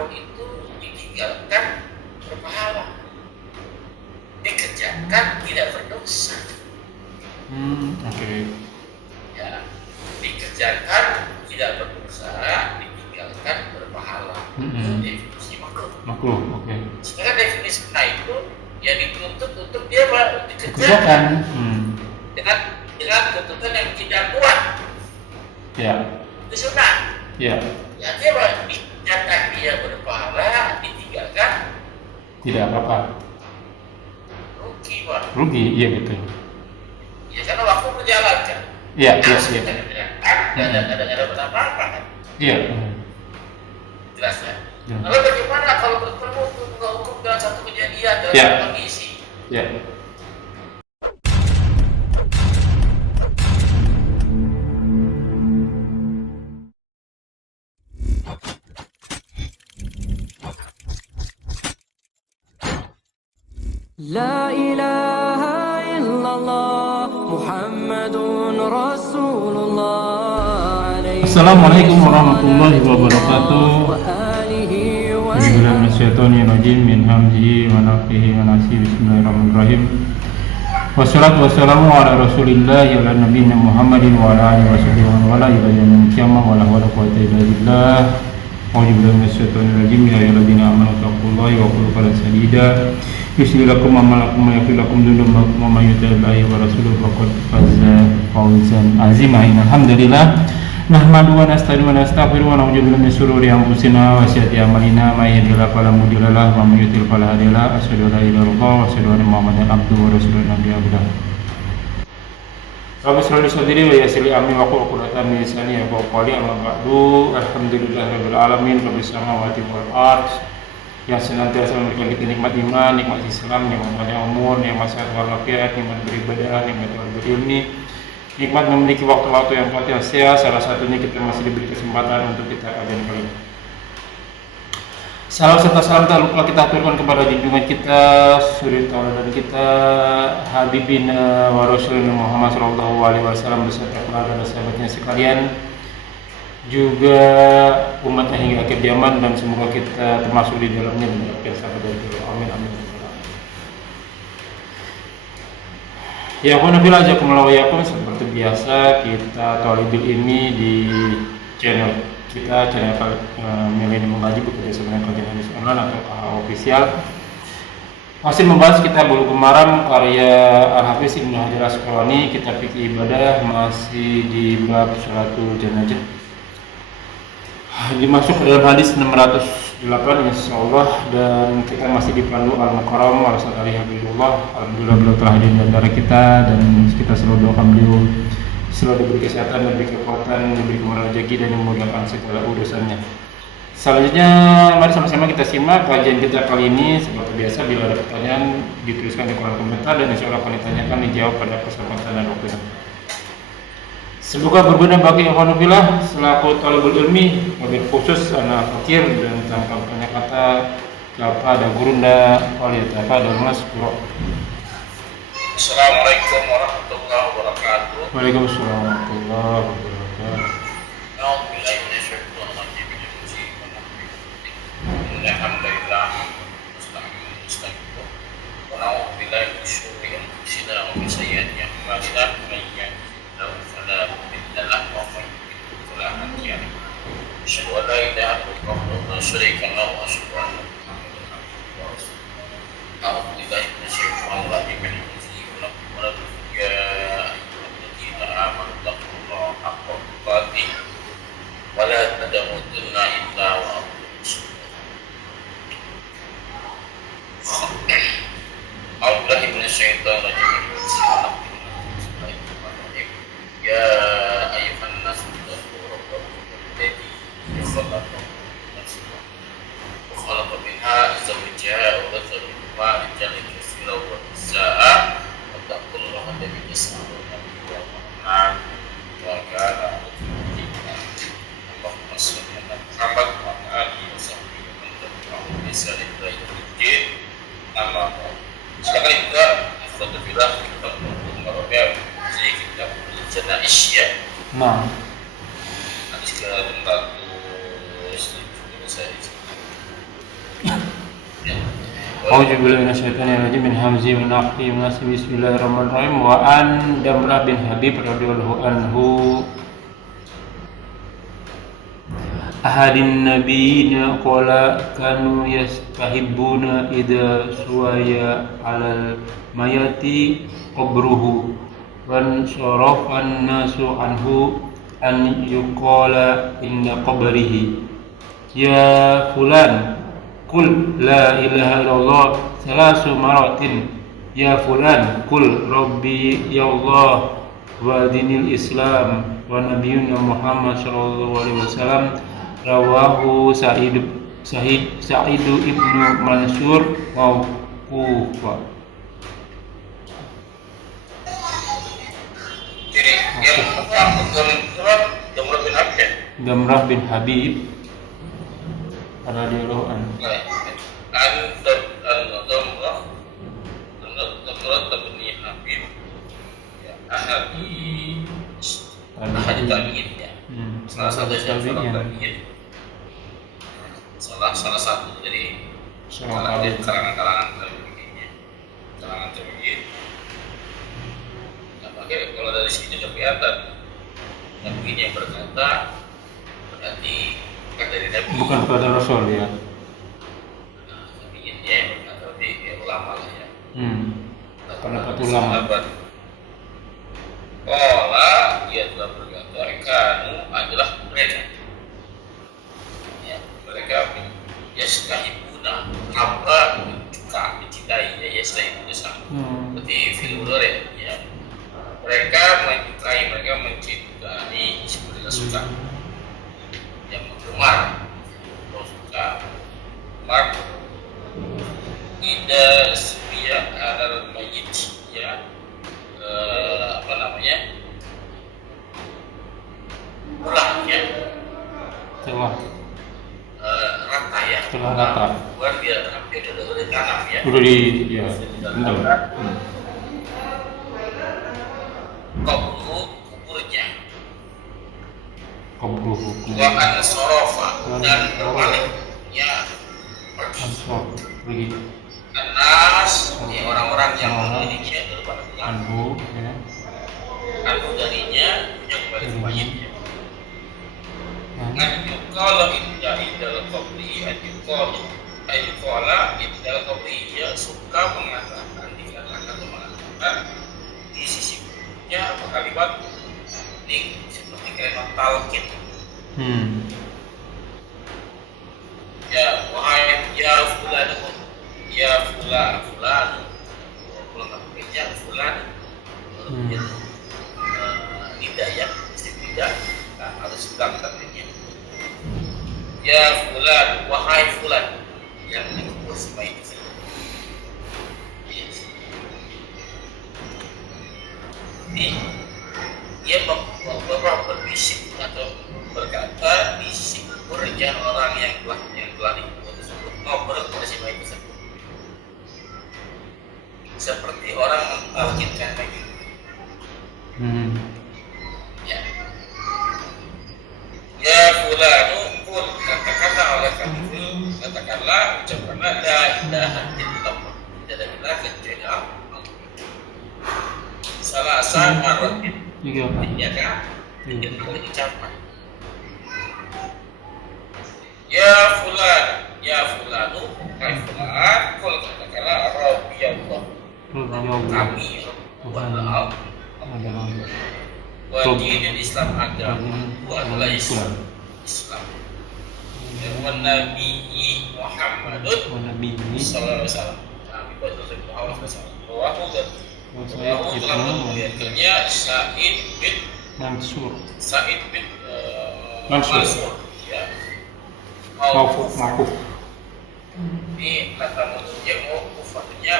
makruh itu ditinggalkan berpahala, dikerjakan tidak berdosa. Oke. Ya, dikerjakan tidak berdosa, ditinggalkan berpahala. Itu definisi makruh. Makruh, oke. Sekarang definisi sunnah itu ya dituntut untuk dia dikerjakan Kerjakan. dengan tuntutan yang tidak kuat. Ya. Itu sunnah. Ya. Ya dia dikerjakan dia berpahala, ditinggalkan Tidak apa-apa. rugi, Pak. Rugi, iya betul. Ya karena waktu berjalan kan. Iya. Ada apa-apa kan? Iya. Jelas ya. Lalu bagaimana kalau bertemu tunggal hukum dalam satu kejadian dalam kondisi? Ya. La ilaha illallah Muhammadun Rasulullah. Assalamualaikum warahmatullahi wabarakatuh. Bismillahirrahmanirrahim. Minasyaitonirrajim min hamzihi wa nafthihi wa nafsihi. Bismillahirrahmanirrahim. Wassalatu wassalamu ala Rasulillah wa ala nabiyina Muhammadin wa ala alihi washabihi wa wala ila yaumil qiyamah wa la hawla wa la quwwata illa billah. A'udzu billahi minasyaitonir rajim. Ya ayyuhalladzina amanu taqullaha wa qulu qawlan sadida. Yuslilakum amalakum wa yaghfir lakum dzunubakum wa may yuti'illahi wa rasulahu faqad faza fawzan 'azima. Alhamdulillah nahmadu wa nasta'inu wa nastaghfiru wa na'udzu billahi min shururi anfusina wa sayyiati a'malina may yahdihillahu fala mudilla lahu wa may yudlil fala hadiya lahu. Asyhadu an la ilaha illallah wa asyhadu anna Muhammadan abduhu wa rasuluhu nabiyyu abdah. Rabbi shrah li sadri wa yassir li amri wahlul 'uqdatam min lisani yafqahu qawli. Amma ba'du. Alhamdulillahirabbil alamin rabbis samawati wal ardh yang senantiasa memberikan kita nikmat iman, nikmat Islam, nikmat panjang umur, nikmat sehat walafiat, nikmat beribadah, nikmat berilmu, nikmat memiliki waktu-waktu yang sia-sia. Salah satunya kita masih diberi kesempatan untuk kita kajian kali ini. Salam serta salam tak lupa kita aturkan kepada junjungan kita, suri tauladan kita, Habibina wa Rasulina Muhammad sallallahu alaihi wasallam beserta keluarga dan sahabatnya sekalian, juga umatnya hingga akhir zaman, dan semoga kita termasuk di dalamnya dan akhir sahabat dari Allah. Amin amin. Ya pun bila aja kumelawayakum, seperti biasa kita talibul ilmi di channel kita, channel Milenium Mengaji bekerja sama dengan Kajian Hadis Online atau KH Official, masih membahas kitab Bulughul Maram karya Al-Hafiz Ibnu Hajar Asqalani, kitab fikih ibadah, masih di bab Sholatul Janazah. Dimasuk ke dalam hadis 608 insyaallah, dan kita masih dipandu Al-Mukarram Al-Ustaz Ali Habibullah. Alhamdulillah beliau telah hadir di antara kita, dan kita selalu doakan beliau selalu diberi kesehatan, diberi kekuatan, diberi kemurahan rezeki, dan dimudahkan segala urusannya. Selanjutnya mari sama-sama kita simak kajian kita kali ini. Seperti biasa, bila ada pertanyaan dituliskan di kolom komentar, dan insyaallah akan ditanyakan dijawab pada kesempatan dan waktu. Semoga berguna bagi ikhwan fillah selaku talibul ilmi, mobil khusus anak fakir dan tanpa banyak kata kepada gurunda waliyata pada Mas Bro. Assalamualaikum warahmatullahi wabarakatuh. Waalaikumsalam warahmatullahi wabarakatuh. Alhamdulillah wa na'udzu billahi min syururi anfusina wa min sayyiati a'malina. Asyhadu an la ilaha illallah wa syarika lahu wa asyhadu anna Muhammadan abduhu wa rasuluh. A'udzu billahi minasyaitonir rajim. Ya ayyuhalladzina amanu taqullaha haqqa tuqatih wa la tamutunna illa wa antum muslimun. A'udzu billahi minasyaitonir rajim. Bismillahirrahmanirrahim. Ya ayyuhan nas وخلق منها زوجها وبث منهما رجالا كثيرا ونساء واتقوا الله الذي تساءلون به والارحام وكان اللهم صل على محمد وعلى اله وصحبه ومن تبعهم بإحسان الى يوم الدين. Amma sekarang juga alhamdulillah kita mengenai kita jenazah ya. Nah, Nanti ke lembaga Ya. A'udzu billahi minasyaitonir rajim min hamzi wa nafthihi wa nafsihi. Bismillahirrahmanirrahim. Wa an Damrah bin Habib radhiyallahu anhu ahadin nabiyina qala kanu yastahibbuna idza suwaya 'alal mayati qabruhu wan sarafan nasu anhu an yuqala inda qabrihi ya fulan qul la ilaha illallah salasu maratin ya fulan qul rabbi ya Allah wa dinil islam wa nabiyuna Muhammad sallallahu alaihi wasallam. Rawahu Sa'id ibnu Mansur mauqufa. Jadi yang apa surat Damrah bin Habib ya? Damrah bin Habib radhiyallahu anhu. Damrah bin Habib ya ahadi tabi'in ya. Salah satu salah satu dari kalangan tabi'innya. Kalangan tabi'in. Nah, makanya kalau dari sini sudah kelihatan tabi'in yang berkata berarti bukan dari Nabi. Bukan kepada Rasul ya. Nah, tabi'innya yang berkata berarti ya, ulama lah ya. Pendapat ulama. Dia telah berkata kanu adalah mereka. Ya, mereka yastahibuna apa suka mencintai ya yastahibuna sama. Berarti fil mudhari ya. Mereka menyukai, mereka mencintai seperti suka. Yang gemar, suka, gemar. Tidak setia alal mayyit ya. Apa namanya? Pulang ya. Setelah Rata ya. Setelah rata. Bukan dia hampir udah tanam ya. Udah di ya. Benar. Kuburnya. Qabruhu. Wa an sorofa dan berbalik ya. Ansor pergi Anas ya orang-orang yang memilikinya daripada pulang. anhu ya. Anhu darinya yang kembali ke mayitnya. Yang Kalau indal qabri ayuqala indal qabri ya suka mengatakan di sisi kuburnya apa kalimat ini seperti kalimat talqin. Ya wahai ya fulan ya fulan tidak ya mesti tidak harus bilang katanya ya fulan wahai fulan yang dikubur sama itu dia berbisik atau berkata di sisi kuburnya orang yang telah dikubur tersebut ngobrol kepada si bayi tersebut seperti orang mentalkinkan lagi. Ya fulanu kul katakanlah oleh kamu katakanlah ucapkanlah la ilaha illallah tidak ada ilah kecuali Allah. Salah satu tiga apa? ya kan yang kali ucapan ya fulanu hai fulan kul katakanlah rabbi Allah kami Allah wa dinul Islam agama adalah Islam wa Nabi Muhammadun sallallahu alaihi wasallam Nabi Muhammad sallallahu alaihi wasallam Sa'id bin Mansur ya Mauquf ini kata maksudnya mauquf artinya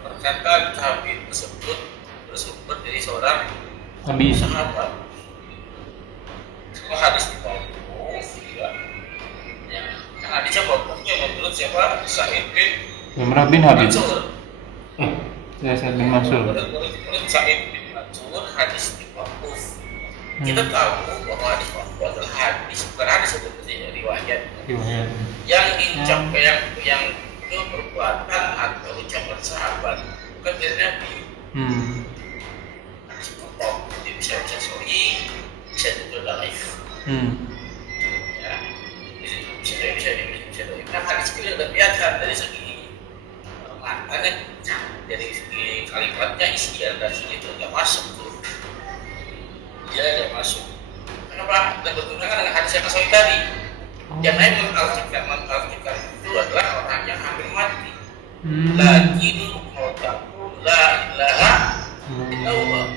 perkataan tabi'in tersebut bersumber dari seorang Nabi sahabat. Semua hadis di mauquf ya. Kan hadisnya mauqufnya menurut siapa? Sa'id bin Damrah bin Habib. Mansur. Ya Sa'id bin Mansur. Menurut Sa'id bin Mansur hadis di mauquf. Kita tahu bahwa hadis mauquf adalah hadis bukan hadis sebenarnya riwayat. Riwayat. Yang itu perbuatan atau ucapan sahabat, bukan dari Nabi. Hadis pokok, jadi bisa sahih, bisa juga dhaif. Ya, bisa dhaif. Nah, hadis ini udah kelihatan dari segi maknanya, dari segi kalimatnya, isi dasarnya itu nggak masuk tuh. Dia nggak masuk. Kenapa? Dan bertentangan dengan hadis yang sahih tadi. Yang lain mentalkikan itu adalah orang yang hampir mati. Lakin mautaku la ilaha illallah.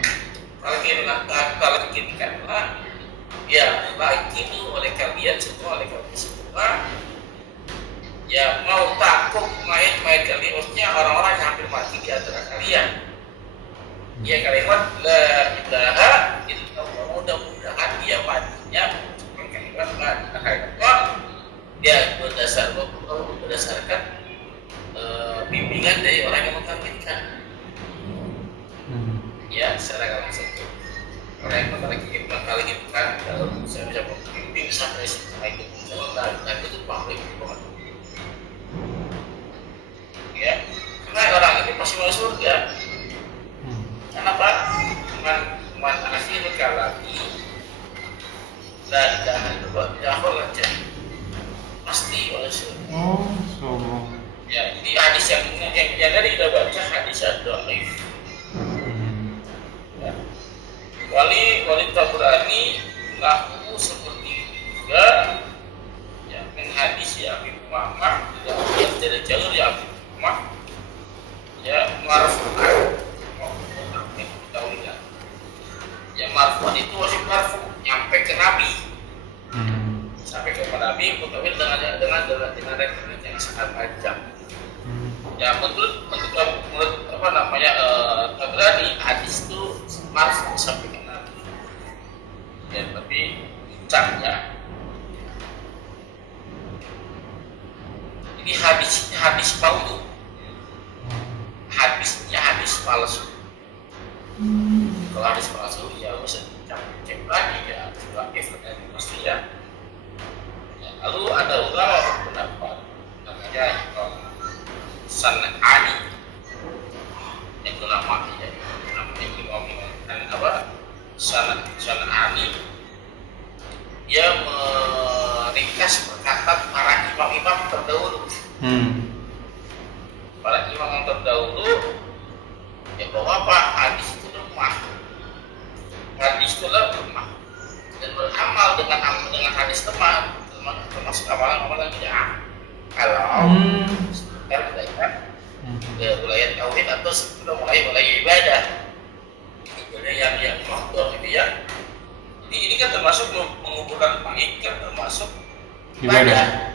Talkinkanlah ya, lakin oleh kalian semua ya, mau takut mayat kalian, maksudnya orang-orang yang hampir mati di antara kalian. Ya, kalimat la ilaha illallah, mudah-mudahan dia matinya kalimat la ilaha illallah ya berdasarkan bimbingan dari orang yang mentalkinkan. Ya, secara langsung orang yang mentalkinkan kalau bisa membimbing sampai itu itu paham banget. Ya, karena orang ini pasti masuk surga. Kenapa? Man akhir kalami la ilaha illallah pasti masuk. Ya, ini hadis yang tadi kita baca hadis dhaif. Ya. Wali Tabrani mengaku seperti itu juga. Ya, hadis ya Abi Muhammad yang dari jalur ya Abi Muhammad ya marfu'an. Ya, marfu'an itu masih marfu nyampe ke Nabi. Sampai ke Nabi, mungkin dengan referensi yang sangat panjang. Ya, menurut apa namanya Tabrani, hadis itu marfu sampai ke Nabi. Ya, tapi puncaknya ini hadis palsu. Hadis palsu. Kalau hadis palsu ya bisa cek lagi ya, pasti ya. Lalu ada ulama berpendapat namanya San'ani, yang ulama ya, namanya Imam San'ani. Dia meringkas perkataan para imam-imam terdahulu. Para imam yang terdahulu ya bahwa apa, hadis itu lemah. Dan beramal dengan hadis lemah termasuk amalan bid'ah. Kalau sebentar kita wilayah tauhid atau sudah mulai ibadah yang makhluk gitu ya. Ini kan termasuk mengumpulkan mayit, kan termasuk ibadah.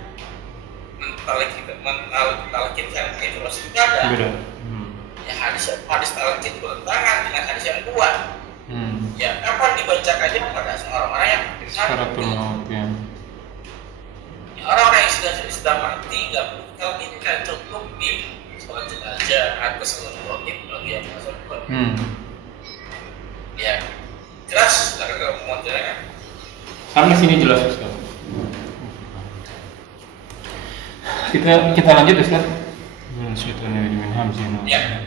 Mentalkinkan itu masuk ibadah. Ya, hadis talqin bertentangan dengan hadis yang kuat. Ya, kapan dibacakannya pada orang-orang yang sakaratul maut ya. Orang-orang yang sudah mati nggak talqinkan, cukup di sholat jenazah atau sholat wajib bagi yang masuk. Ya, jelas nggak kalau mau jelaskan. Sampai sini jelas Ustaz. Kita lanjut Ustaz. Ya.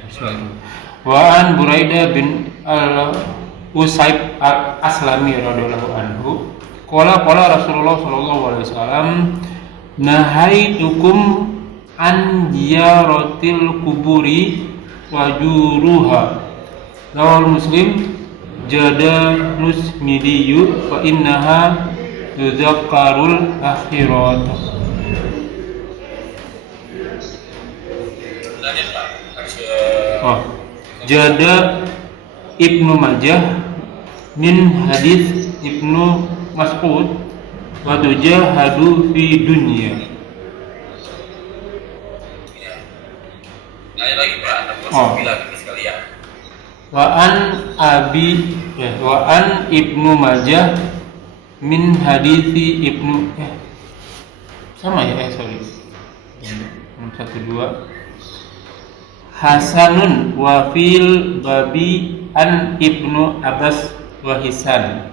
Wa an Buraidah bin Al-Usayb Al-Aslami radhiyallahu anhu qala Rasulullah sallallahu alaihi wasallam nahaitukum an ziyaratil kuburi wa juruha. Rawal Muslim Jadanus Midiyu fa innaha tuzakkarul akhirat. Jada Ibnu Majah min hadis Ibnu Mas'ud wa tujahadu fi dunya. Lagi Pak, ada lagi sekalian. Wa an Ibnu Majah min hadisi Ibnu sama ya, sorry. 1-2 Hasanun wa fil babi an Ibnu Abbas wa Hisan.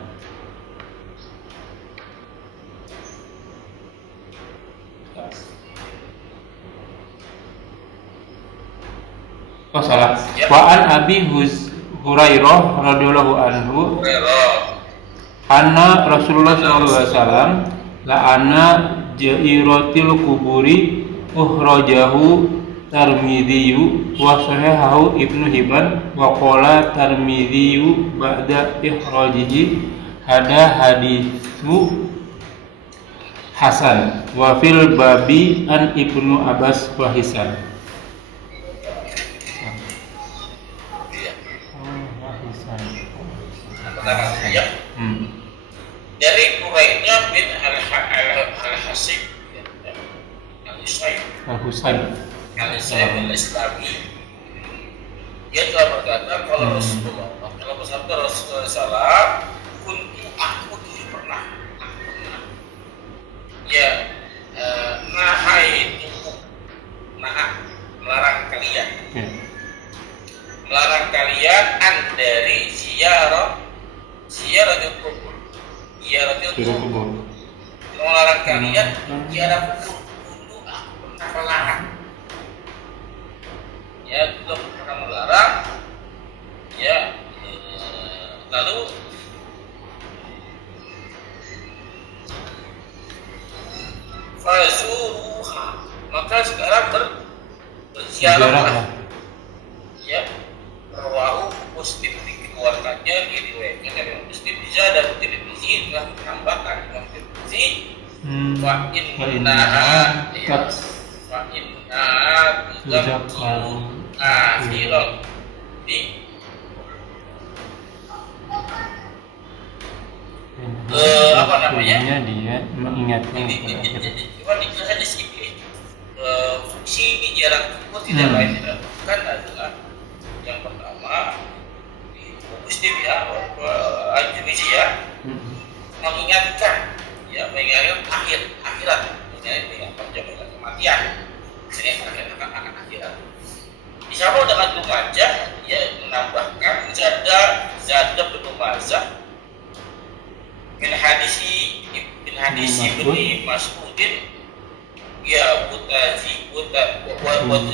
Oh salah. Ya. Wa an Abi Hurairah radhiyallahu anhu Hurairah. anna Rasulullah sallallahu alaihi wasallam la'ana jairatil kuburi uhrajahu Tirmidzi wa sahahahu Ibnu Hibban wa qala Tirmidzi ba'da ihrajihi hada haditsu hasan wa fil babi an Ibnu Abbas wa Hisan. Iya. Oh, Hisan. Pertama ya. Hmm. Dari Qurainah bin Al-Hasib ya. Al-Husayn Al-Islami, dia telah berkata kalau Rasulullah bersabda Rasulullah SAW, aku dulu pernah ya melarang kalian dari ziaratul kubur, melarang kalian ziarah kubur. Dulu aku pernah melarang, ya dulu aku pernah melarang, ya lalu fazuruha, maka sekarang berziarahlah. Ya, rawahu Muslim dikeluarkannya, diriwayatkan dari Muslim. Bisa dan Tirmidzi telah menambahkan Imam Tirmidzi wa innaha akhiran di apa namanya? Dia mengingatkan Cuma di sini fungsi ziarah kubur tidak lain tidak bukan adalah yang pertama di Muslim ya, Indonesia mengingatkan akhirat, mengingatkan jaminan kematian, mengingatkan akan akhirat. Disambung dengan lumajah, dia menambahkan zada bin Mazah min hadisi Ibnu Mas'udin ya buat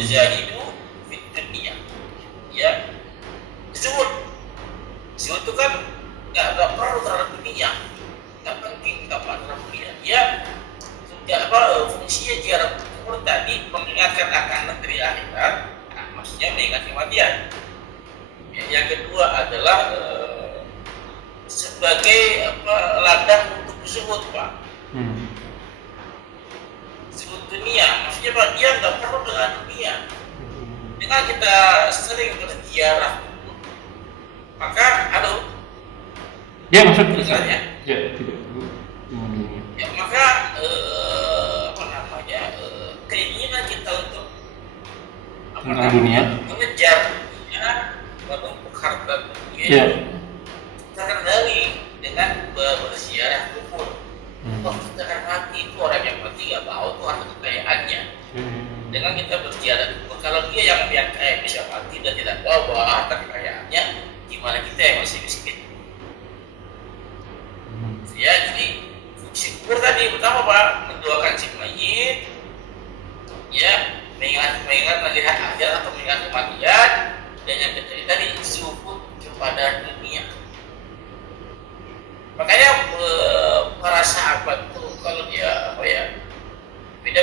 zahidu fit dunia. Ya, zuhud itu kan nggak perlu terhadap dunia, nggak penting terhadap dunia. Ya, fungsinya ziarah kubur tadi mengingatkan akan negeri akhirat, maksudnya mengingat kematian. Ya, yang kedua adalah sebagai ladang untuk zuhud, Pak. Zuhud dunia, maksudnya Pak, dia nggak perlu dengan dunia. Dengan kita sering berziarah, maka ya maksud misalnya, ya tidak ya maka keinginan kita untuk dunia mengejar dunia, menumpuk harta dunia, ya terkendali dengan berziarah kubur. Kita akan mati, itu orang yang mati nggak tahu tuh harta kekayaannya. Dengan kita berziarah kubur, kalau dia yang kaya bisa mati dan tidak tahu bahwa harta kekayaannya, gimana kita yang masih miskin? Ya, jadi fungsi kubur tadi pertama Pak, mendoakan si mayit, ya mengingat melihat akhirat atau mengingat kematian, dan yang ketiga tadi zuhud kepada dunia. Makanya para sahabat tuh kalau dia beda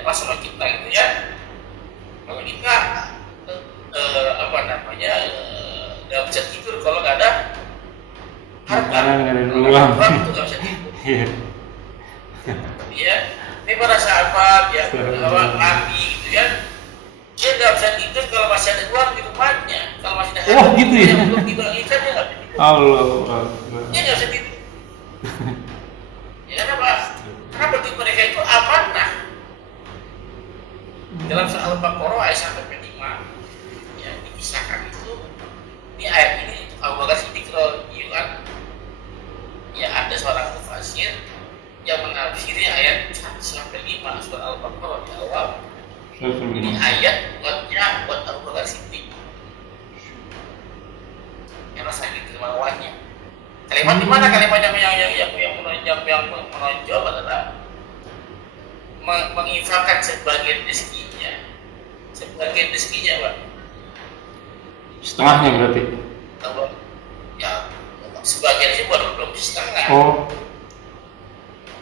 pas sama kita gitu ya. Kalau kita nggak bisa tidur kalau nggak ada harta, nggak ada uang, itu nggak bisa tidur. Ya, ini para sahabat ya, Nabi gitu ya, dia nggak bisa tidur kalau masih ada uang di rumahnya, kalau masih ada harta gitu ya? yang belum dibagikan dia nggak bisa tidur. Allah. Dia nggak bisa tidur. Ya kenapa? Karena bagi mereka itu amanah. Dalam surah Al-Baqarah ayat 1-5 ya dikisahkan itu, ini ayat ini Abu Bakar Siddiq radhiyallahu, ya ada seorang mufasir yang menafsiri ayat 1-5 surah Al-Baqarah di awal. Ini ayat buat Abu Bakar Siddiq karena sakit kemauannya. Kalimat di mana kalimat yang menonjol adalah menginfakkan sebagian rezekinya, Pak. Setengahnya berarti. Kalau ya sebagian sih belum setengah. Oh,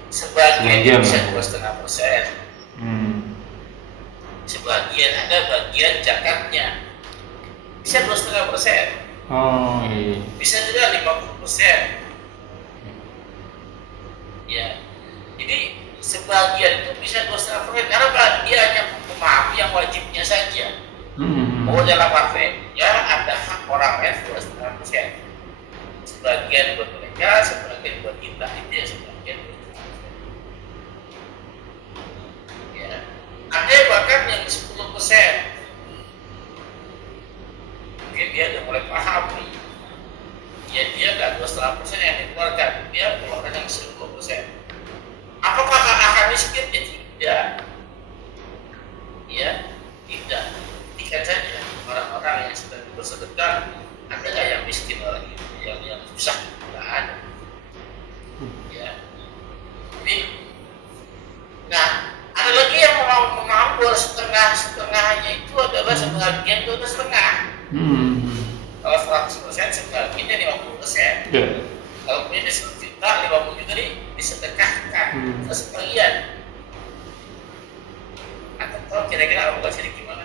Sebagian Sebagian bisa lah. 2,5%. Sebagian ada bagian zakatnya bisa 2,5%. Oh iya. Bisa juga 50%. Ya, jadi sebagian itu bisa 2,5% karena Pak, dia hanya memahami yang wajibnya saja. Oh dalam arti ya ada hak orang lain 2,5%. Sebagian buat mereka, sebagian buat kita, itu yang sebagian buat kita. Ya, ada bahkan yang 10%. Mungkin dia udah mulai paham nih. Ya dia nggak 2,5% yang dikeluarkan, dia keluarkan yang 10%. Apakah akan miskin? Ya tidak. Ya, tidak. Ikan saja orang-orang yang sedang bersedekah, ada nggak yang miskin orang itu, yang susah? Nggak ada. Ya. Jadi, nah ada lagi yang mau 2,5%-nya itu adalah sebagian 2,5%. Kalau 100% sebagiannya 50%. Ya. Kalau punya 10 juta, 50 juta disedekahkan ke sebagian. Atau tahu kira-kira Abu Bakar gimana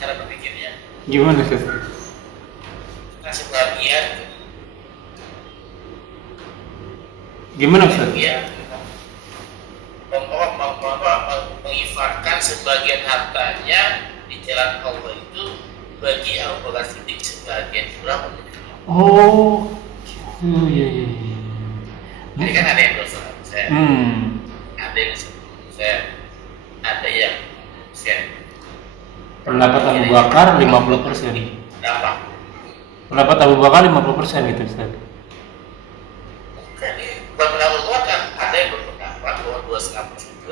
cara berpikirnya? Gimana sih? Nah sebagian Gimana Ustaz? dia menginfakkan sebagian hartanya di jalan Allah itu bagi Abu Bakar Siddiq sebagian berapa? Oh, iya. Jadi kan ada yang 2,5%, ada yang 10%, ada yang 10%. Pendapat Abu Bakar 50%. Berapa? Pendapat Abu Bakar 50% gitu Ustaz. Jadi beberapa kan ada yang berpendapat bahwa 2,5% itu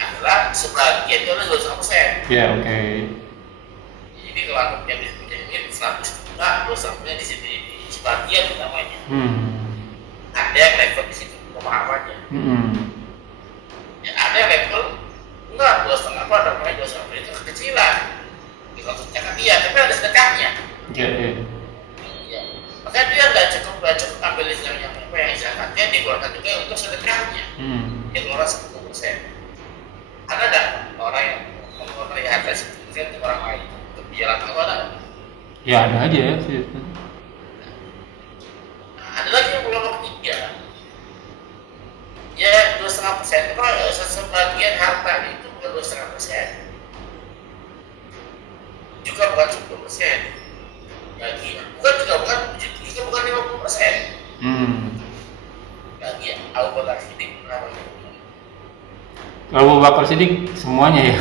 adalah sebagian itu adalah 2,5%. Ya, oke. Jadi kalau anggapnya punya 100 juta, 2,5%-nya di sini di sebagian namanya. Ada yang level di situ pemahamannya. Ya, ada yang level enggak 2,5%, ada namanya 2,5% itu kekecilan. Di maksudnya kan iya, tapi ada sedekahnya. Ya. Ya. Makanya dia nggak cukup ambil yang zakatnya dikeluarkan juga untuk sedekahnya. Dia keluar 10%. Ada orang yang mengeluarkan harta 10% untuk orang lain untuk jalan Allah ada? Ya ada aja ya sih. Ada lagi yang kelompok 3. Ya 2,5%. Kalau sebagian harta itu bukan 2,5%. Juga bukan 10%. Lagi bukan 50%. Lagi Abu Bakar Siddiq berapa? Kalau Abu Bakar Siddiq semuanya ya.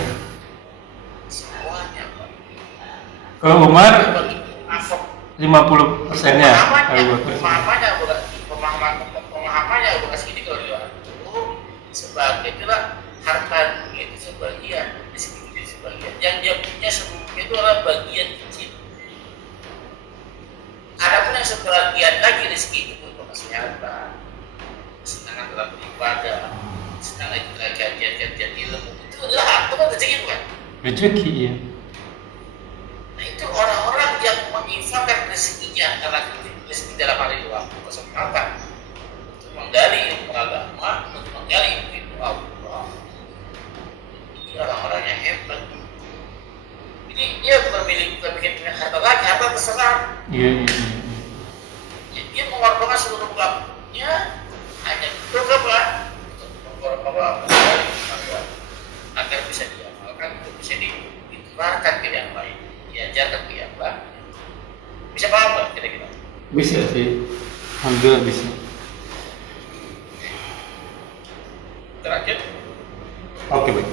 Semuanya Pak. Kalau Umar Bagi 50%-nya Abu Bakar Siddiq. Pemahamannya Abu Bakar Siddiq kalau dia sebagai itulah harta itu sebagian, di sebagian. Yang dia punya semuanya itu adalah bagian kecil. Adapun yang sebagian lagi rezeki itu untuk kesehatan, senangan dalam beribadah, senangan kajian ilmu, itu adalah harta kan rezeki bukan? Rezeki ya. Nah itu orang-orang yang menginfakkan rezekinya karena rezeki dalam hal itu waktu kesempatan untuk menggali ilmu agama, untuk menggali ilmu Allah. Ini orang-orang yang hebat. Jadi dia bukan bikin harta lagi, harta terserah. Iya. Dia mengorbankan seluruh waktunya hanya untuk apa? Untuk mengorbankan agar bisa diamalkan, untuk bisa ditularkan ke yang lain, diajarkan ke yang lain. Bisa paham nggak kira-kira? Bisa sih. Alhamdulillah bisa. Terakhir, Oke baik.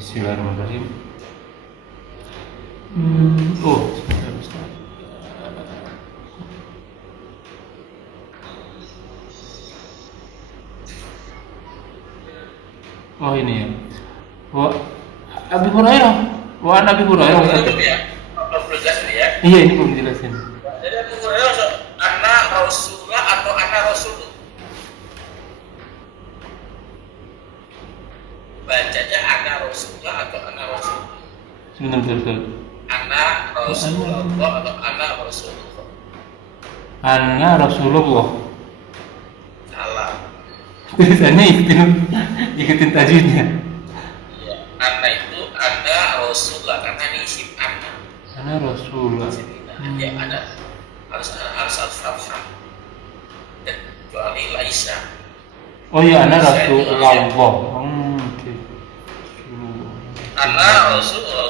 Bismillahirrahmanirrahim. Sebentar. Oh ini ya. Abi Hurairah. Nabi Hurairah. belum ya? Belum jelas ini ya. Iya ini belum jelasin. Jadi Abu Hurairah anak Rasulullah atau anak Rasul? Bacanya anak Rasulullah atau anak Rasul? Sebentar. anak Rasulullah atau anak Rasulullah. Anna Rasulullah. Salah. Tulisannya ikutin tajwidnya. Iya. Anak itu anak Rasulullah karena ini isim anak. Anna Rasulullah. Ya ada harus fathah. Kecuali Laisa. Oh iya, Anna Rasulullah. Oke. Anak Rasulullah.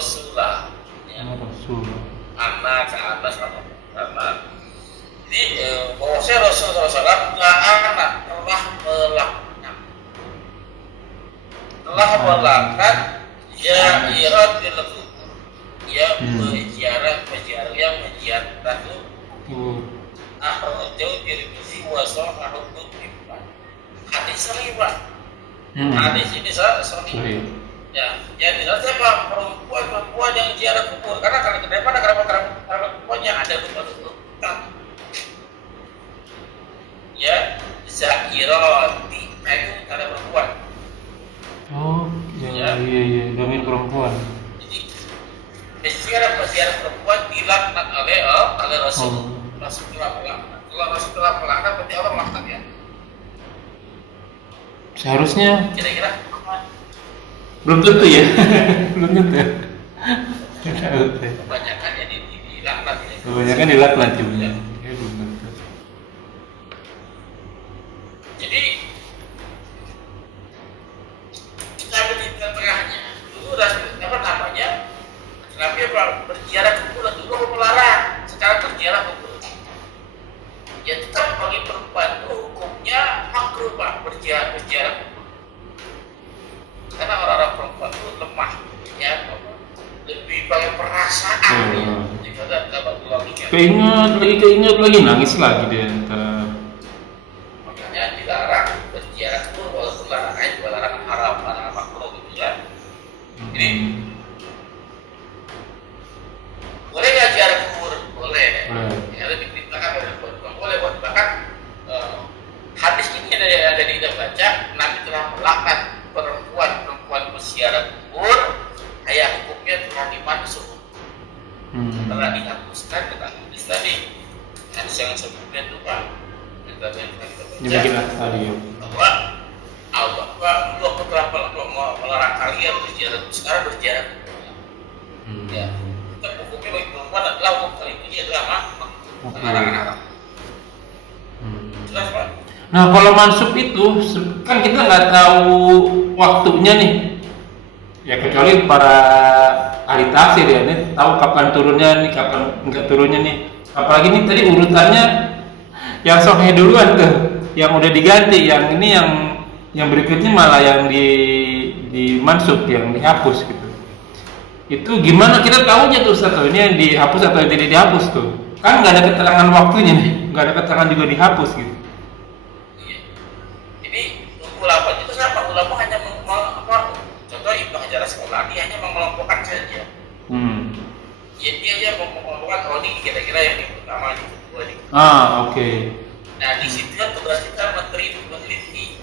Ya. Anna Rasulullah. Anak ke atas atau anak. Jadi bahwasanya Rasulullah SAW anak telah melakukan jairat bil kubur, ya menziarah yang menziarah itu jauh dari besi wasol hukum iman. Hadis riba. Hadis ini sahih. Ya, yang jelas siapa perempuan yang ziarah kubur karena daripada perempuannya ada luka. Ya, zakirati, itu ada perempuan. Oh, iya, domain perempuan. Jadi, ziarah perempuan dilaknat oleh Rasul. Rasul telah melaknat. Kalau Rasul telah melaknat, berarti Allah melaknat ya. Seharusnya Kira-kira belum tentu ya. Belum tentu. kebanyakan ya dilaknat ya. Kebanyakan dilaknat juga. Ya, belum tentu. Jadi kita di tengahnya dulu apa namanya? Nabi berziarah kubur dulu melarang, sekarang berziarah kubur. Ya tetap bagi perempuan itu hukumnya makruh Pak berziarah kubur. Karena orang-orang perempuan itu lemah, ya lebih pakai perasaan ya. Jika dapat logika. Keinget lagi nangis lagi dia. Makanya dilarang berziarah kubur walaupun larangannya juga larangan haram, larangan makruh gitu ya. Jadi boleh nggak ziarah kubur? Boleh. Ya, lebih diterangkan boleh buat bahkan hadis ini ada di kita baca Nabi telah melaknat perempuan berziarah kubur, ayat hukumnya telah dimansuh, telah dihapuskan dengan hadis tadi. Hadis yang sebelumnya itu Pak kita baca bahwa Allah telah melarang kalian berziarah sekarang berziarah kubur. Ya, hukumnya bagi perempuan adalah hukum kali ini adalah larangan haram. Jelas Pak? Nah kalau mansub itu kan kita nggak tahu waktunya nih. Ya kecuali para ahli tafsir ya, ini tahu kapan turunnya nih, kapan enggak turunnya nih. Apalagi nih tadi urutannya yang sahih duluan tuh, yang udah diganti, yang ini yang berikutnya malah yang di mansub, yang dihapus gitu. Itu gimana kita tahunya tuh Ustaz, ini yang dihapus atau yang tidak dihapus tuh? Kan nggak ada keterangan waktunya nih, nggak ada keterangan juga dihapus gitu. Iya. Jadi ulama itu siapa? Ulama hanya contoh Ibnu Hajar Asqalani hanya mengelompokkan saja. Ya, dia hanya mengelompokkan ini kira-kira yang pertama di kedua di. Oke. Nah di situ kan tugas kita meneliti.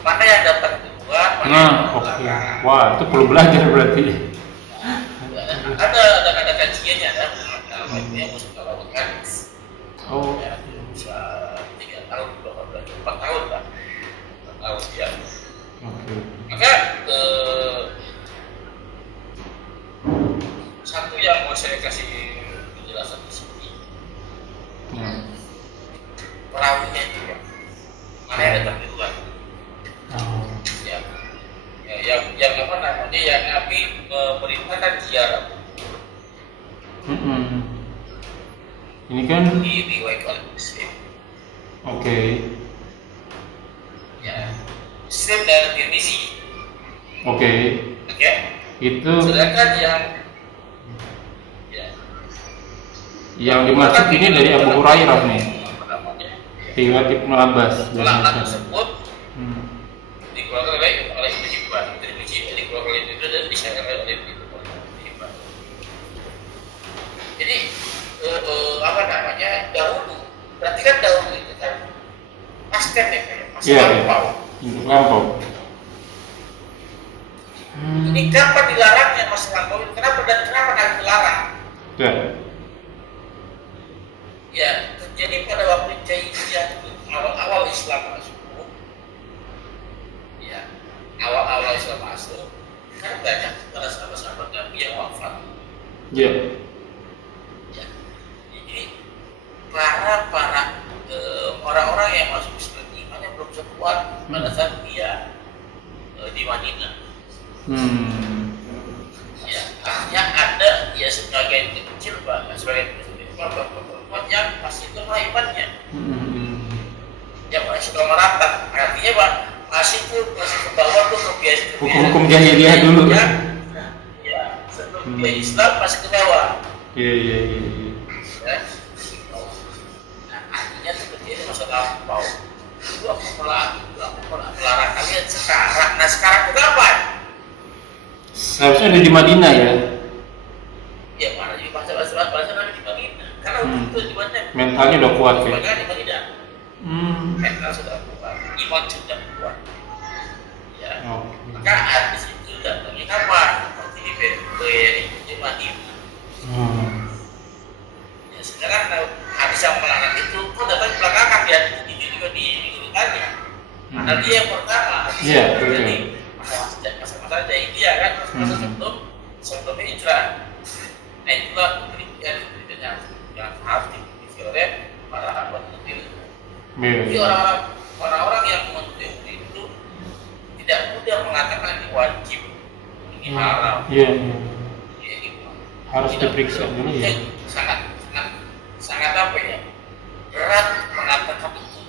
Mana yang dapat kedua, mana yang belakang. Wah itu perlu belajar berarti. Ada kajiannya ada. Yang harus kita lakukan. Ya, bisa 3 tahun, 4 tahun lah. 4 tahun ya. Maka satu yang mau saya kasih penjelasan di sini, perawinya juga mana yang datang duluan. Yang apa namanya yang Nabi memerintahkan ziarah. Ini kan diriwayatkan oleh Muslim. Oke. Ya, Muslim dan Tirmizi. Oke. Itu Sedangkan yang dimaksud ini dari Abu Hurairah nih. Riwayat Ibnu Abbas. Pelaknat tersebut dikeluarkan oleh Ibnu Hibban. Tirmizi dikeluarkan oleh Ibnu dan disahkan oleh Ibnu Hibban. Jadi apa namanya dahulu? Berarti kan dahulu itu kan masih lampau. Lampau. Ini kapan dilarangnya masalah Maulid? Kenapa kami dilarang? Ya. Ya, jadi pada waktu jahiliyah awal-awal Islam masuk, ya, awal-awal Islam masuk, kan banyak para sahabat-sahabat Nabi yang wafat. Ya. Ya, jadi para orang-orang yang masuk Islam imannya belum sekuat pada saat dia di Madinah. Ya, artinya ada ya sebagian kecil bahkan sebagian perempuan yang masih lemah imannya, yang masih belum merata. Artinya Pak masih ke bawah tuh kebiasaan Hukum-hukum jahiliyah dulu. Ya, sebelum dia Islam masih ke bawah. Iya. Ya. Nah, artinya seperti ini masalah mau itu aku melarang kalian sekarang. Nah sekarang kenapa? Harusnya ada di Madinah ya. Ya mana di bahasa Nabi di Madinah. Karena itu di Madinah. Mentalnya udah kuat ya. Sebagai di Madinah. Mental sudah kuat, iman sudah kuat. Ya. Maka hadis itu datangnya kapan? Seperti di Madinah. Ya, sekarang hadis yang melarang itu kok datang belakangan ya, itu juga ditanya. Karena dia yang pertama. Iya, betul. Jadi masa-masa jahiliyah kan, masa sebelum hijrah. Nah itulah kritiknya yang harus diikuti oleh para sahabat Nabi. Jadi orang-orang yang menuntut itu tidak mudah mengatakan ini wajib, ini haram. Iya. Ya, itu Harus diperiksa dulu ya. Sangat apa ya? Berat mengatakan itu.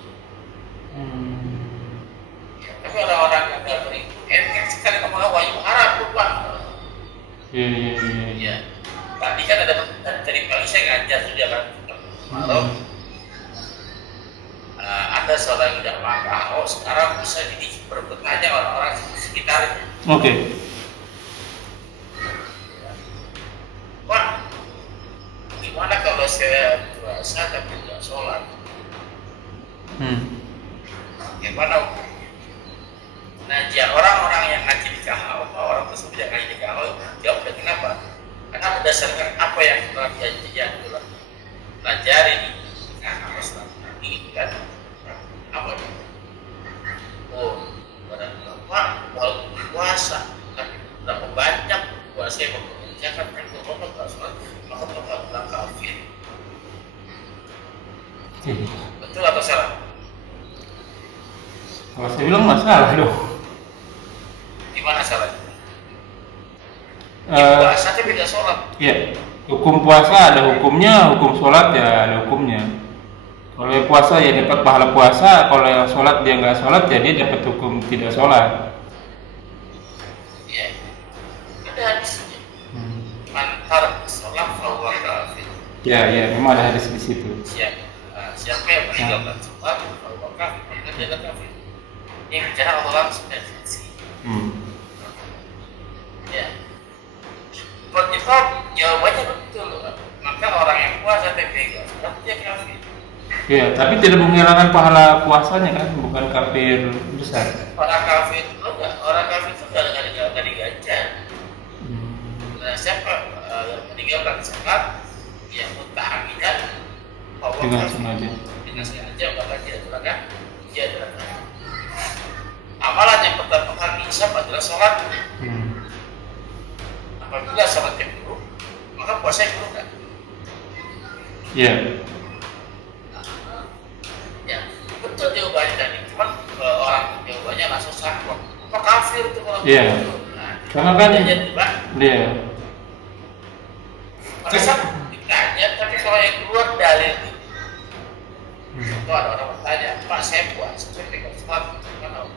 Tapi orang-orang yang tidak beriman enteng sekali ngomong wajib haram lupa. Iya. Ya. Tadi kan ada dari pagi saya ngajar sudah kan malam. Ada seorang yang tidak makan. Oh sekarang bisa jadi bertanya orang-orang sekitarnya. Oke. Pak, gimana kalau saya puasa tapi tidak sholat? Gimana hukumnya? Nah, orang-orang yang ngaji di kahal, orang tersebut yang ngaji di kahal, jawab kenapa? Karena berdasarkan apa yang telah diajarkan, pelajari di kahal selama ini kan, apa itu? Oh, pada Pak, walaupun puasa, tapi berapa banyak puasa yang mengerjakan kan kalau tak sholat, maka bakal bilang kafir. Betul atau salah? Kalau saya bilang masalah dong. Gimana salahnya? Puasa tapi tidak sholat. Iya. Hukum puasa ada hukumnya, hukum sholat ya ada hukumnya. Kalau yang puasa ya dapat pahala puasa, kalau yang sholat dia nggak sholat ya dia dapat hukum tidak sholat. Iya. Ada hadisnya. Mantar sholat fahuwa kafir. Ya, memang ada hadis di situ. Siapa yang meninggalkan sholat fahuwa kafir, maka dia adalah kafir. Ini bicara Allah langsung dari sisi. Ya. Berarti jawabannya betul. Maka orang yang puasa tapi tidak sholat dia kafir. Ya, tapi tidak menghilangkan pahala puasanya kan, bukan kafir besar. Orang kafir itu nggak digajar. Nah, siapa yang meninggalkan sholat yang muta'amidan dengan sengaja maka dia adalah kafir. Amalan yang pertama kali hisab adalah sholat. Apabila sholatnya buruk, maka puasanya buruk kan? Iya. Ya, betul jawabannya tadi. Cuma orang jawabannya langsung sakit. Apa kafir itu kalau Iya. Karena kan dia. Pada saat ditanya, tapi kalau yang keluar dalil itu, itu ada orang bertanya, Pak saya puasa, saya tidak sholat, gimana?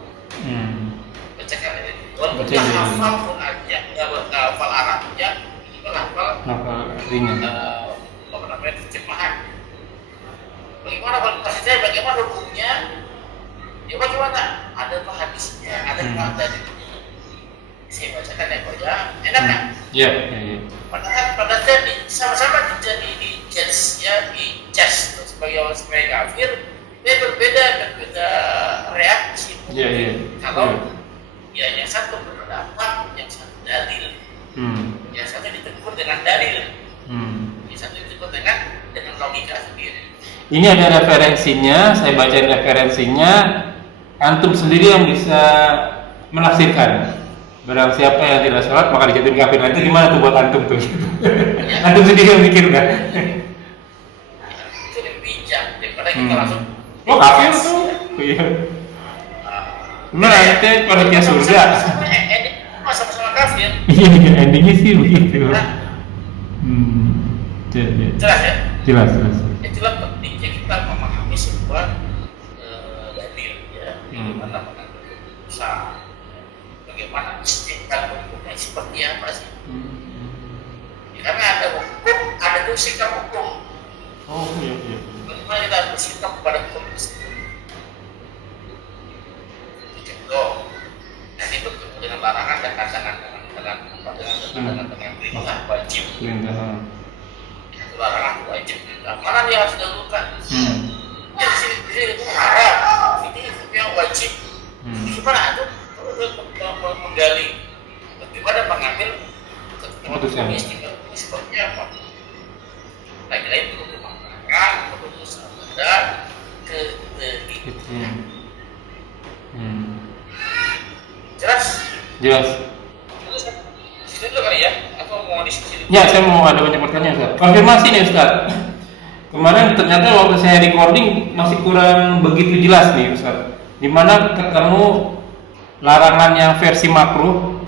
Bacakan ini. Walaupun dia hafal pun aja, nggak hafal Arabnya, itu hafal ringan. apa namanya terjemahan. Bagaimana kalau saya bagaimana hukumnya? Ya bagaimana? Ada apa hadisnya? Ada apa dalilnya? Saya bacakan ya Pak ya. Enak kan? Iya. Pada saat sama-sama jadi di judge sebagai orang sebagai kafir, dia berbeda reaksi. Iya. Kalau ya yang satu berpendapat, yang satu dalil. Yang satu ditegur dengan dalil. Yang satu ditegur dengan logika sendiri. Ini ada referensinya, saya bacain referensinya. Antum sendiri yang bisa menafsirkan. Barang siapa yang tidak sholat maka dijatuhin kafir. Nanti gimana tuh buat antum tuh? Antum sendiri yang mikir kan? Itu lebih bijak daripada kita langsung. Oh kafir tuh? Iya. Nanti panitia surga. Sama-sama kafir. Iya, endingnya sih begitu. Jelas ya? Jelas. Itulah pentingnya kita memahami sebuah dalil ya. Bagaimana mengambil keputusan, bagaimana istiqamah hukumnya seperti apa sih? Karena ada hukum, ada tuh sikap hukum. Oh iya. Bagaimana kita harus bersikap kepada hukum tersebut? Contoh, nanti bertemu dengan larangan dan dengan perintah wajib. Larangan wajib. Mana yang harus dilakukan? Ya di sini itu haram. Ini yang wajib. Gimana tuh menggali? Bagaimana mengambil keputusan ini seperti apa? Nah, kira itu untuk mengatakan keputusan dan ketelitian. Jelas. Itu dulu kali ya? Atau mau diskusi dulu? Ya, saya mau ada banyak pertanyaan, Ustaz. Konfirmasi nih, Ustaz. Kemarin ternyata waktu saya recording masih kurang begitu jelas nih, Ustaz. Dimana ketemu larangan yang versi makruh,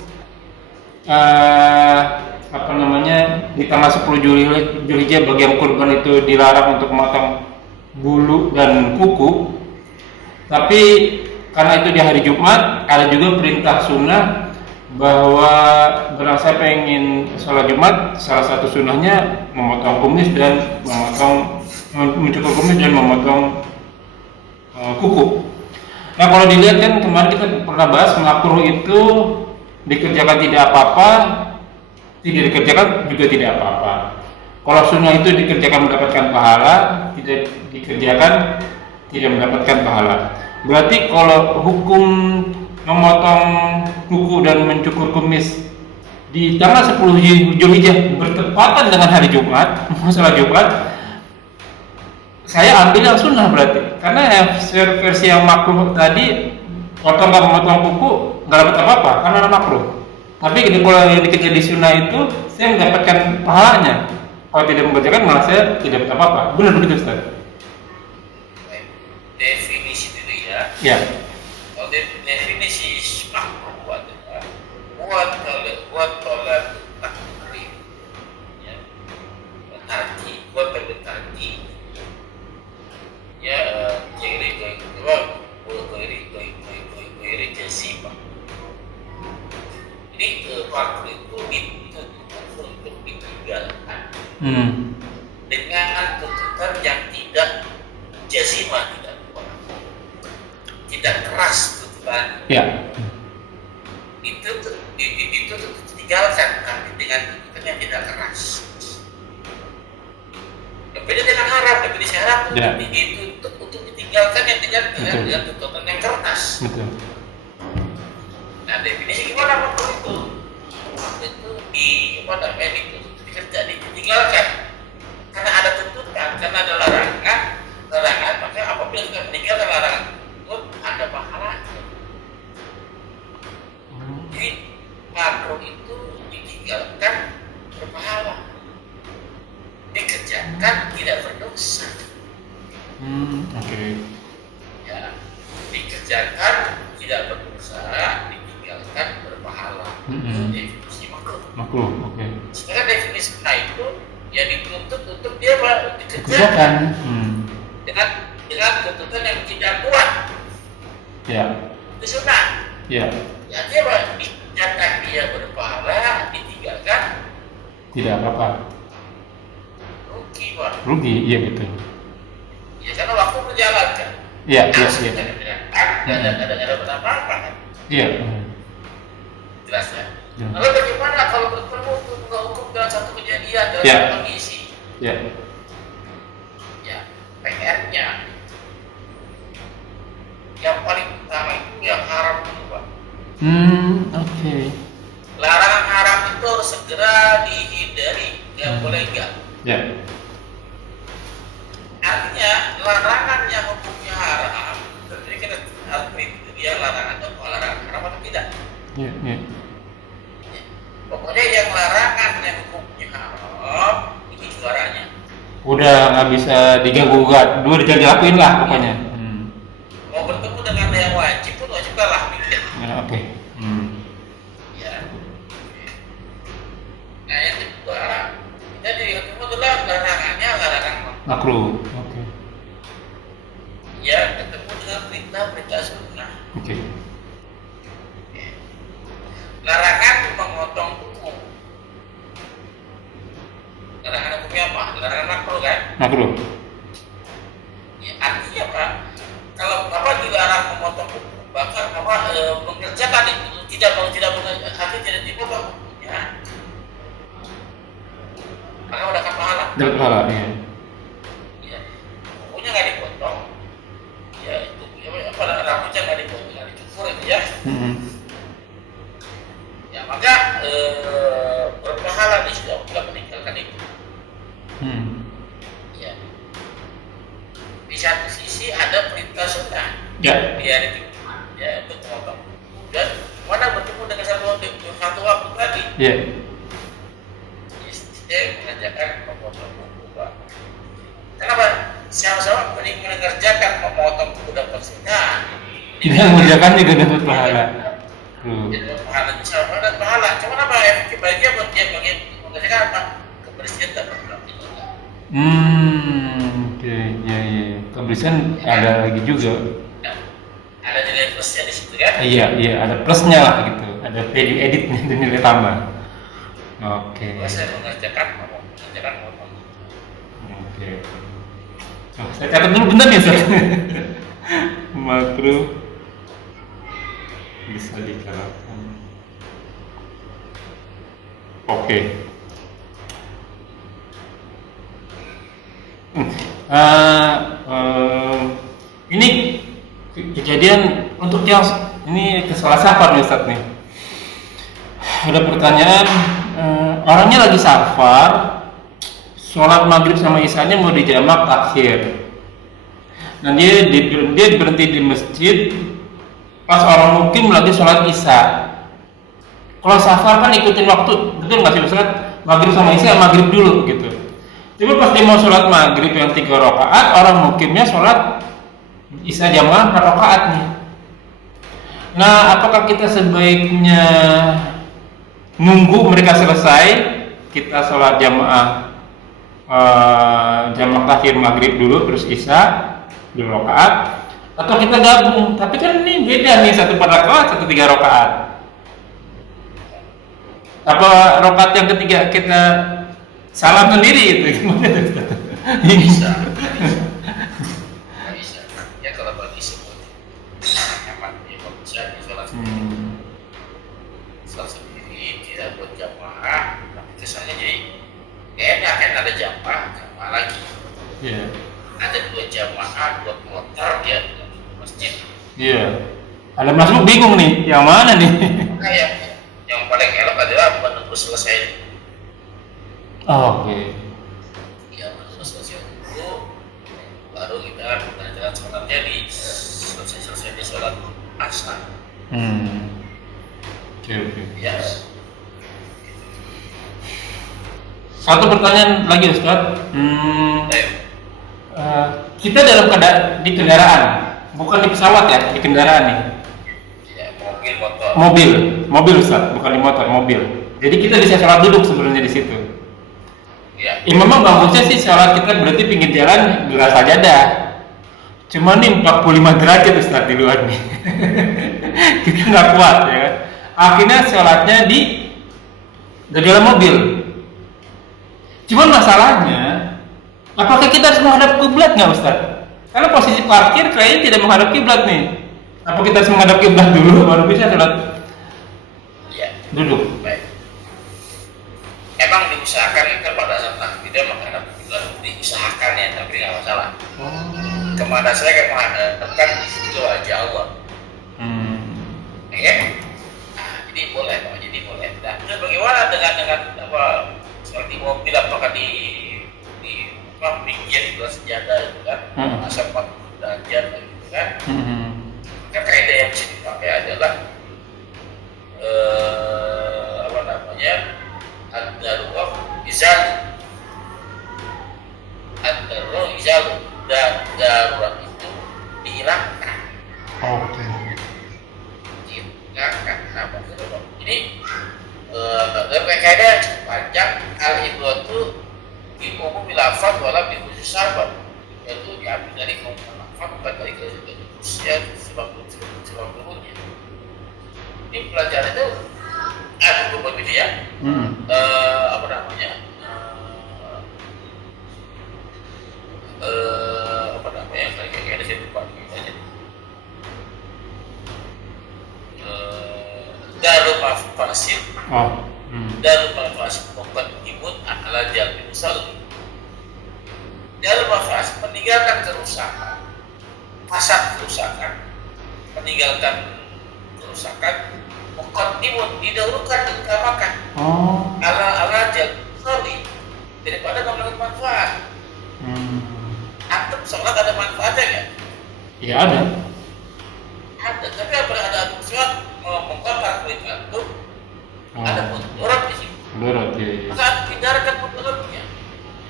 di tanggal 10 Zulhijjah bagian kurban itu dilarang untuk memotong bulu dan kuku. Tapi karena itu di hari Jumat, ada juga perintah sunnah bahwa barang siapa ingin sholat Jumat, salah satu sunnahnya memotong kumis dan mencukur kumis dan memotong kuku. Nah, kalau dilihat kan kemarin kita pernah bahas makruh itu dikerjakan tidak apa-apa, tidak dikerjakan juga tidak apa-apa. Kalau sunnah itu dikerjakan mendapatkan pahala, tidak dikerjakan tidak mendapatkan pahala. Berarti kalau hukum memotong kuku dan mencukur kumis di tanggal 10 Zulhijjah bertepatan dengan hari Jumat, masalah Jumat, saya ambil yang sunnah berarti. Karena versi yang makruh tadi, potong nggak memotong kuku nggak dapat apa-apa karena ada makruh. Tapi kalau yang dikerja di sunnah itu, saya mendapatkan pahalanya. Kalau tidak mengerjakan malah saya tidak dapat apa-apa. Benar begitu, Ustaz? Definisi dulu ya. Ya. Kalau definisi makruh adalah buat tolak takrir, ya, buat bertarki, ya, jadi kiri jasima. Ini makruh itu untuk ditinggalkan dengan tuntutan yang tidak jasima, tidak keras tuntutan. Ya. Itu ditinggalkan, tapi dengan tuntutan yang tidak keras. Beda dengan haram, definisi haram itu untuk ditinggalkan yang dengan tuntutan yang keras. Betul. Nah, definisi gimana makruh itu? Makruh itu ditinggalkan karena ada tuntutan, karena ada larangan, maka apabila kita meninggalkan larangan tersebut ada pahalanya. Jadi makruh itu ditinggalkan berpahala, dikerjakan tidak berdosa. Oke. Ya, dikerjakan tidak berdosa, ditinggalkan berpahala. Itu definisi makruh. Makruh, oke. Sekarang definisi itu ya dituntut untuk dia dikerjakan Kerjakan. dengan tuntutan yang tidak kuat. Ya. Itu sunnah. Ya. Ya dia dikerjakan dia berpahala, ditinggalkan Tidak apa-apa. rugi, Pak. Rugi, iya betul. Ya karena waktu berjalan kan. Iya. Nggak ada apa-apa kan. Iya. Jelas ya. Ya. Lalu bagaimana kalau bertemu untuk hukum dalam satu kejadian dalam Ya. satu kondisi? Ya. Ya, PR-nya yang paling utama itu yang haram dulu, Pak. Oke. Larangan harus segera dihindari, nggak boleh enggak. Ya. Artinya larangan yang hukumnya haram, jadi kita harus itu dia larangan atau larangan haram atau tidak. Ya, ya. Pokoknya yang larangan yang hukumnya haram itu juaranya. Udah nggak bisa diganggu-gugat, dua dilakuin lah pokoknya. Mau bertemu dengan yang wajib pun wajib kalah mikir. Ya, oke. Ya. Nah yang kedua, jadi ketemu adalah larangannya larangan Makruh. Oke. ya ketemu dengan perintah sunnah. Oke. Larangan memotong kuku. Larangan hukumnya apa? Larangan makruh kan? Makruh. Ya, artinya apa? Kalau apa dilarang memotong kuku, bahkan apa mengerjakan itu tidak mengerjakan, artinya tidak dipotong kukunya, maka mendapatkan pahala. Dapat pahala, ya. Ya, kukunya nggak dipotong, ya itu apa rambutnya nggak dipotong, nggak dicukur itu ya. Ya maka berpahala di situ apabila meninggalkan itu. Ya. Di satu sisi ada perintah sunnah. Ya. Di hari Jumat ya untuk memotong kuku dan mana bertemu dengan satu waktu tadi. Ya. Dia mengerjakan memotong kuku, Pak. Kenapa? Sama-sama mengerjakan memotong kuku dan bersihkan. Tidak mengerjakan juga dapat pahala. Jadi pahala sama dan pahala. Cuma apa efek bagian buat dia bagian mengerjakan apa? Kebersihan dan berarti juga. Oke, ya. Kebersihan ada lagi juga. Nah, ada nilai plusnya di situ kan? Iya, ada plusnya lah gitu. Ada value editnya dan nilai tambah. Oke. Kalau saya mengerjakan ngomong. Oke. Oh, saya catat dulu bentar ya, Ustaz. Makruh bisa dikalahkan. Oke. Ini kejadian untuk yang ini salah safar nih Ustaz nih. Ada pertanyaan, orangnya lagi safar, sholat maghrib sama isanya mau dijamak akhir. Nah dia berhenti di masjid pas orang mukim lagi sholat isya. Kalau safar kan ikutin waktu, betul nggak sih Ustaz? Maghrib sama isya maghrib dulu gitu. Cuma pas dia mau sholat maghrib yang 3 rakaat, orang mukimnya sholat isya jamaah 4 rakaat nih. Nah apakah kita sebaiknya nunggu mereka selesai, kita sholat jamaah jamaah takhir maghrib dulu terus isya 2 rakaat, atau kita gabung? Tapi kan ini beda nih, 1 4 rakaat, 1 3 rakaat. Apa rakaat yang ketiga kita salam sendiri itu gimana tuh? Bisa. Ya kalau bagi semua nyaman ya kalau bisa di sholat sendiri tidak buat jamaah, tapi kesannya jadi kayaknya akan ada jamaah lagi. Iya. Ada 2 jamaah buat motor ya di masjid. Iya. Ada masuk bingung nih, yang mana nih? Maka yang paling elok adalah menunggu selesai. Oke. Ya menunggu selesai dulu, baru kita mengerjakan sholatnya di selesai di sholat asar. Oke. Ya. Satu pertanyaan lagi Ustaz. Kita dalam keadaan di kendaraan, bukan di pesawat ya, di kendaraan nih. Ya, motor. Mobil Ustaz, bukan di motor, mobil. Jadi kita bisa sholat duduk sebenarnya di situ. Ya. Memang bagusnya sih sholat kita berarti pinggir jalan gerak sajadah. Cuma nih 45 derajat Ustaz di luar nih. Kita nggak kuat ya kan. Akhirnya sholatnya di dalam mobil. Cuman masalahnya, apakah kita harus menghadap kiblat nggak Ustaz? Karena posisi parkir kayaknya tidak menghadap kiblat nih. Apa kita harus menghadap kiblat dulu baru bisa sholat? Ya. Duduk. Baik. Emang diusahakan kan pada saat tidak menghadap kiblat, diusahakan ya, tapi nggak masalah. Kemana saya menghadapkan di situ wajah Allah. Ya. Nah, ini boleh Pak. Jadi ini boleh. Nah, terus bagaimana dengan apa seperti mobil apakah di pinggir itu sejadah itu kan, asal 40 derajat gitu kan. Kan kaidah yang bisa dipakai adalah apa namanya ad-darurat izal, ad-darurat izal, dan darurat itu dihilangkan. Oke. Dihilangkan. Nah, maksudnya ini kaidah cukup panjang. Al-ibratu di umum lafaz wala bi khusus sabab, itu diambil dari umum lafaz bukan dari khususnya sebab turunnya. Ini pelajaran itu ada beberapa video ya. Apa namanya? Apa namanya? Kayak ada saya lupa aja. Dalam fasid. Dalam fasid membuat imun ala jalbi musalli. Dalam fasid meninggalkan kerusakan, fasad kerusakan, meninggalkan kerusakan, muqaddimun didahulukan diutamakan ala jalbi musalli daripada mengambil manfaat. Antum sholat ada manfaatnya nggak? Ya ada. Ada, tapi apabila ada antum sholat mengkotak kulit antum, ada mudarat di situ. Mudarat ya. Maka antum hindarkan mudaratnya.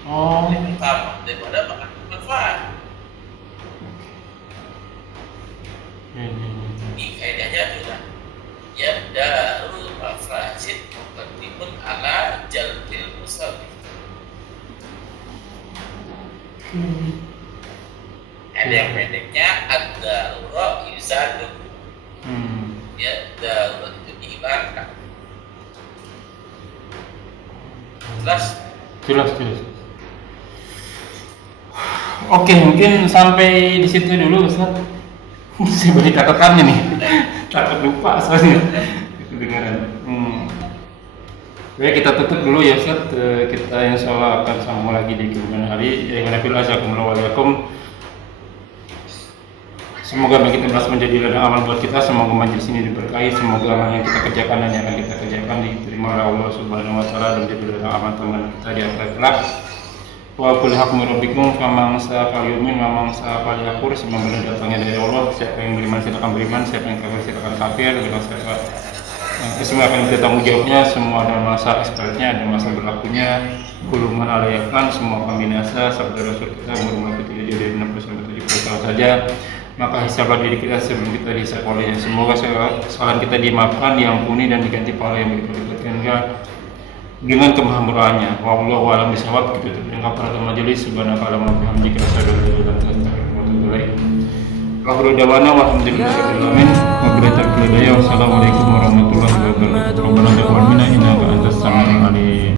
Lebih utama daripada makan manfaat. Ini kaidahnya adalah ya darul mafasid muqaddimun ala jalbil musalli. Ada yang pendeknya ad-darurat izalun. Ya, darurat itu dihilangkan. Jelas. Oke, mungkin sampai di situ dulu Ustaz. Saya beri catatannya nih. Takut lupa soalnya. Kedengaran. Baik, kita tutup dulu ya Ustaz. Kita insyaallah akan sambung lagi di kemudian hari. Semoga bagi kita bahas menjadi ladang amal buat kita. Semoga majelis ini diberkahi. Semoga amal yang kita kerjakan dan yang akan kita kerjakan diterima oleh Allah Subhanahu wa taala dan menjadi ladang amal teman kita di akhirat kelak. Wa qul haqqu rabbikum faman sa'al yu'min wa man sa'al yakfur. Semoga datangnya dari Allah. Siapa yang beriman silakan beriman, siapa yang kafir silakan kafir. Semua akan kita tanggung jawabnya. Semua ada masa expirednya, ada masa berlakunya. Kuluman alayakan, semua akan binasa. Sabda Rasul kita umur kita jadi 60-70 tahun saja. Maka hisablah diri kita sebelum kita dihisab olehnya. Semoga kesalahan kita dimaafkan, diampuni dan diganti pahala yang berlipat-lipat dengan kemahamurahannya. Wallahu a'lam bishawab. Kita tutup dengan kafaratul majelis. Subhanakallahumma wa bihamdika asyhadu an la ilaha illa anta astaghfiruka wa atubu ilaik. Wa akhiru da'wana walhamdulillahi rabbil alamin. Wassalamualaikum